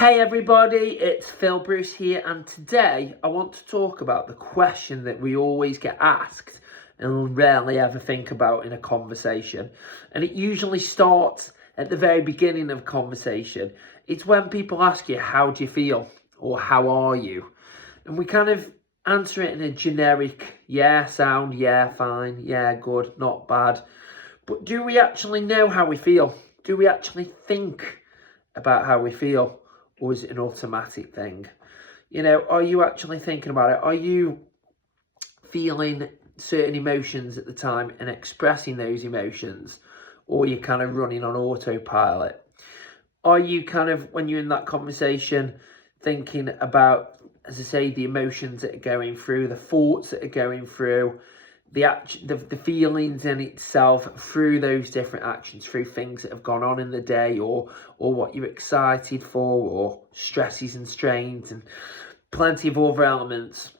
Hey everybody, it's Phil Bruce here, and today I want to talk about the question that we always get asked and rarely ever think about in a conversation. And it usually starts at the very beginning of a conversation. It's when people ask you, how do you feel? Or how are you? And we kind of answer it in a generic, yeah, sound, yeah, fine, yeah, good, not bad. But do we actually know how we feel? Do we actually think about how we feel? Or is it an automatic thing? You know, are you actually thinking about it? Are you feeling certain emotions at the time and expressing those emotions? Or are you kind of running on autopilot? Are you kind of, when you're in that conversation, thinking about, as I say, the emotions that are going through, the thoughts that are going through, the feelings in itself through those different actions, through things that have gone on in the day, or what you're excited for, or stresses and strains, and plenty of other elements?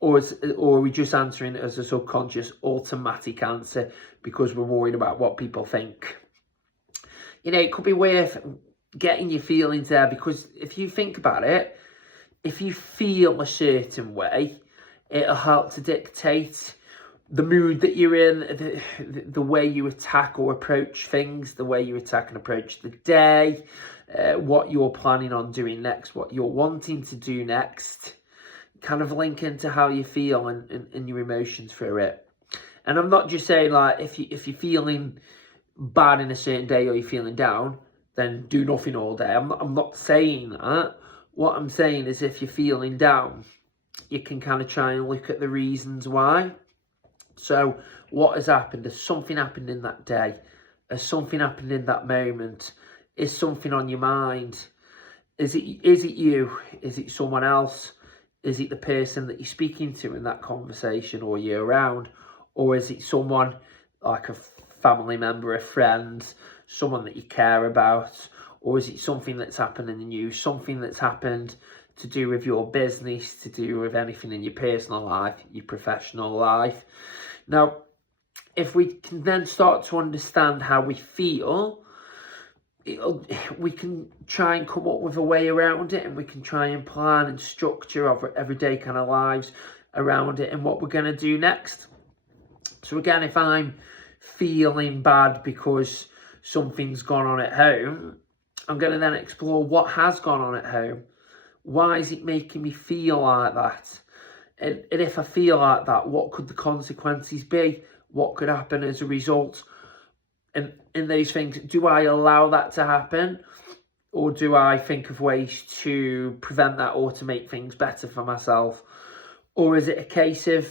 Or are we just answering it as a subconscious automatic answer because we're worried about what people think? You know, it could be worth getting your feelings there, because if you think about it, if you feel a certain way, it'll help to dictate the mood that you're in, the way you attack or approach things, the way you attack and approach the day, what you're planning on doing next, what you're wanting to do next, kind of link into how you feel and your emotions through it. And I'm not just saying, like, if you're feeling bad in a certain day or you're feeling down, then do nothing all day. I'm not saying that. What I'm saying is, if you're feeling down, you can kind of try and look at the reasons why. So what has happened? Has something happened in that day? Has something happened in that moment? Is something on your mind? Is it you? Is it someone else? Is it the person that you're speaking to in that conversation or you're around? Or is it someone like a family member, a friend, someone that you care about? Or is it something that's happened in the news, something that's happened to do with your business, to do with anything in your personal life, your professional life? Now, if we can then start to understand how we feel, we can try and come up with a way around it, and we can try and plan and structure our everyday kind of lives around it and what we're going to do next. So again, if I'm feeling bad because something's gone on at home, I'm going to then explore what has gone on at home. Why is it making me feel like that? And if I feel like that, what could the consequences be? What could happen as a result? And in those things, do I allow that to happen? Or do I think of ways to prevent that or to make things better for myself? Or is it a case of,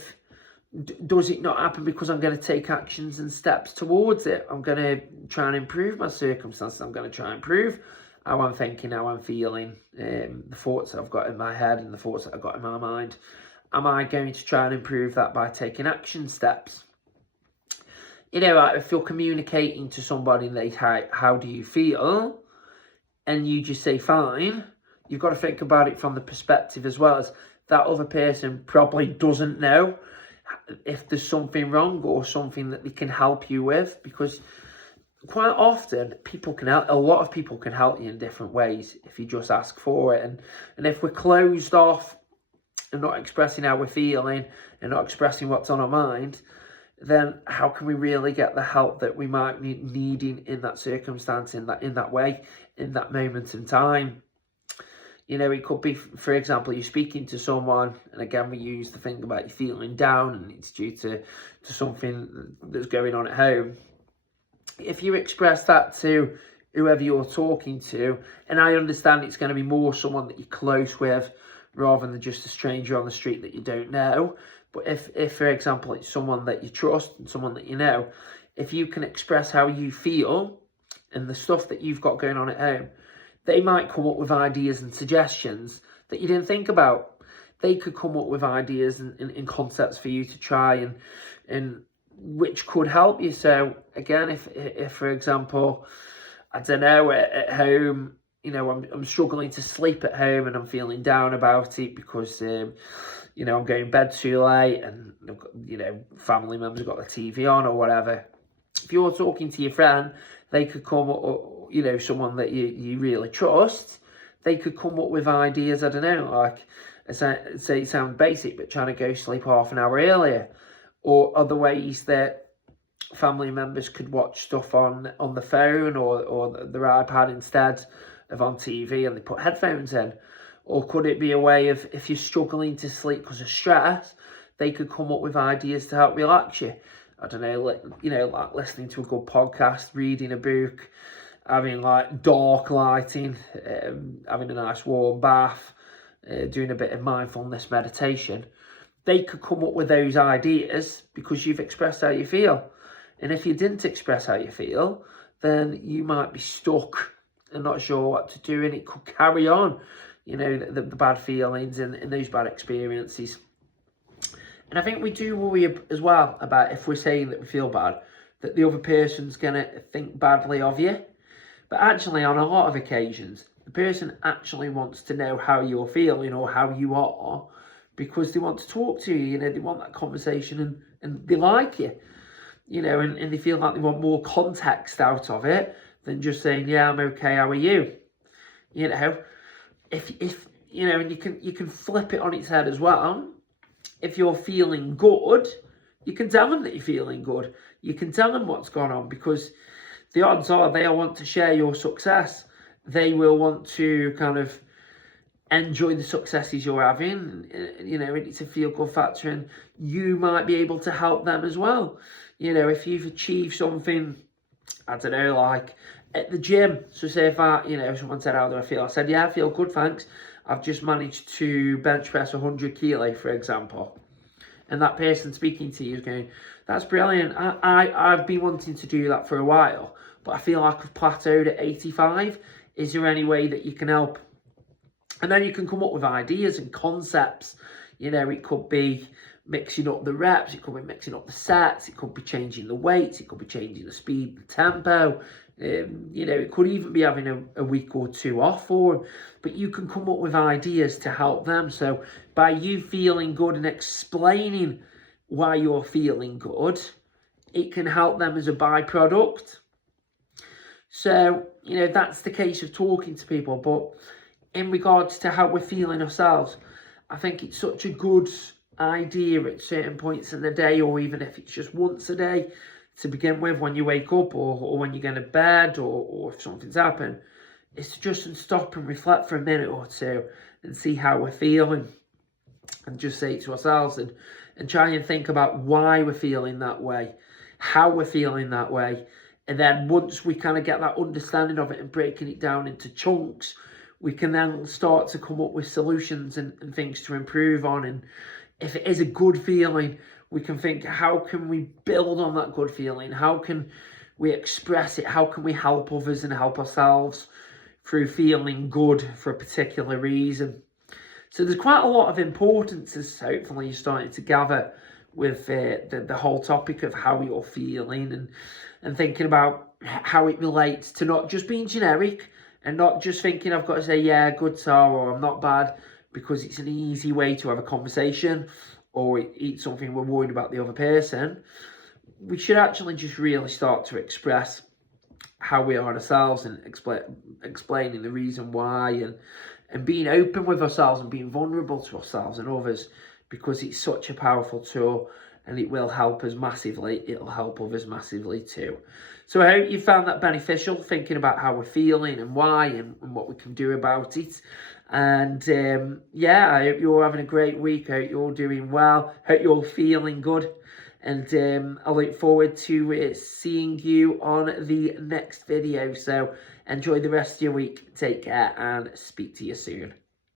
does it not happen because I'm going to take actions and steps towards it? I'm going to try and improve my circumstances. I'm going to try and improve how I'm thinking, how I'm feeling, the thoughts that I've got in my head and the thoughts that I've got in my mind. Am I going to try and improve that by taking action steps? You know, if you're communicating to somebody and they say, how do you feel? And you just say, fine. You've got to think about it from the perspective as well as that other person probably doesn't know if there's something wrong or something that they can help you with. Because quite often, a lot of people can help you in different ways if you just ask for it. And if we're closed off and not expressing how we're feeling and not expressing what's on our mind, then how can we really get the help that we might be needing in that circumstance, in that way, in that moment in time? You know, it could be, for example, you're speaking to someone, and again, we use the thing about you feeling down and it's due to something that's going on at home. If you express that to whoever you're talking to, and I understand it's going to be more someone that you're close with rather than just a stranger on the street that you don't know. But if for example, it's someone that you trust and someone that you know, if you can express how you feel and the stuff that you've got going on at home, they might come up with ideas and suggestions that you didn't think about. They could come up with ideas and concepts for you to try and which could help you. So again, if for example, I don't know, at home, you know, I'm struggling to sleep at home and I'm feeling down about it because, you know, I'm going to bed too late and, you know, family members have got the TV on or whatever. If you're talking to your friend, they could come up, you know, someone that you really trust, they could come up with ideas, I don't know, like, say it sounds basic, but trying to go sleep half an hour earlier, or other ways that family members could watch stuff on the phone or their iPad instead of on TV, and they put headphones in. Or could it be a way of, if you're struggling to sleep because of stress, they could come up with ideas to help relax you? I don't know, like listening to a good podcast, reading a book, having like dark lighting, having a nice warm bath, doing a bit of mindfulness meditation. They could come up with those ideas because you've expressed how you feel. And if you didn't express how you feel, then you might be stuck and not sure what to do, and it could carry on, the bad feelings and those bad experiences. And I think we do worry as well about, if we're saying that we feel bad, that the other person's going to think badly of you. But actually, on a lot of occasions, the person actually wants to know how you're feeling or how you are, because they want to talk to you, they want that conversation, and they like you, and they feel like they want more context out of it than just saying, yeah, I'm okay, how are you? If and you can flip it on its head as well. If you're feeling good, you can tell them that you're feeling good. You can tell them what's going on, because the odds are they'll want to share your success. They will want to kind of enjoy the successes you're having. It's a feel-good factor, and you might be able to help them as well. If you've achieved something, I don't know, like at the gym. So say if someone said, how do I feel? I said, yeah, I feel good, thanks. I've just managed to bench press 100 kilo, for example. And that person speaking to you is going, that's brilliant. I've been wanting to do that for a while, but I feel like I've plateaued at 85. Is there any way that you can help? And then you can come up with ideas and concepts. It could be mixing up the reps, it could be mixing up the sets, it could be changing the weights, it could be changing the speed, the tempo. It could even be having a week or two off but you can come up with ideas to help them. So by you feeling good and explaining why you're feeling good, it can help them as a byproduct. So, that's the case of talking to people. But in regards to how we're feeling ourselves, I think it's such a good idea at certain points in the day, or even if it's just once a day to begin with, when you wake up or when you go to bed, or if something's happened, is to just stop and reflect for a minute or two and see how we're feeling, and just say it to ourselves and try and think about why we're feeling that way, how we're feeling that way. And then once we kind of get that understanding of it and breaking it down into chunks, we can then start to come up with solutions and things to improve on. And if it is a good feeling, we can think, how can we build on that good feeling? How can we express it? How can we help others and help ourselves through feeling good for a particular reason? So there's quite a lot of importance, as hopefully you're starting to gather, with the whole topic of how you're feeling, and thinking about how it relates to not just being generic, and not just thinking I've got to say, yeah, good sir, or I'm not bad, because it's an easy way to have a conversation, or it's something we're worried about the other person. We should actually just really start to express how we are ourselves, and explaining the reason why, and being open with ourselves and being vulnerable to ourselves and others, because it's such a powerful tool, and it will help us massively. It'll help others massively too. So I hope you found that beneficial, thinking about how we're feeling and why, and what we can do about it. And I hope you're having a great week. I hope you're all doing well. I hope you're all feeling good. And I look forward to seeing you on the next video. So enjoy the rest of your week. Take care and speak to you soon.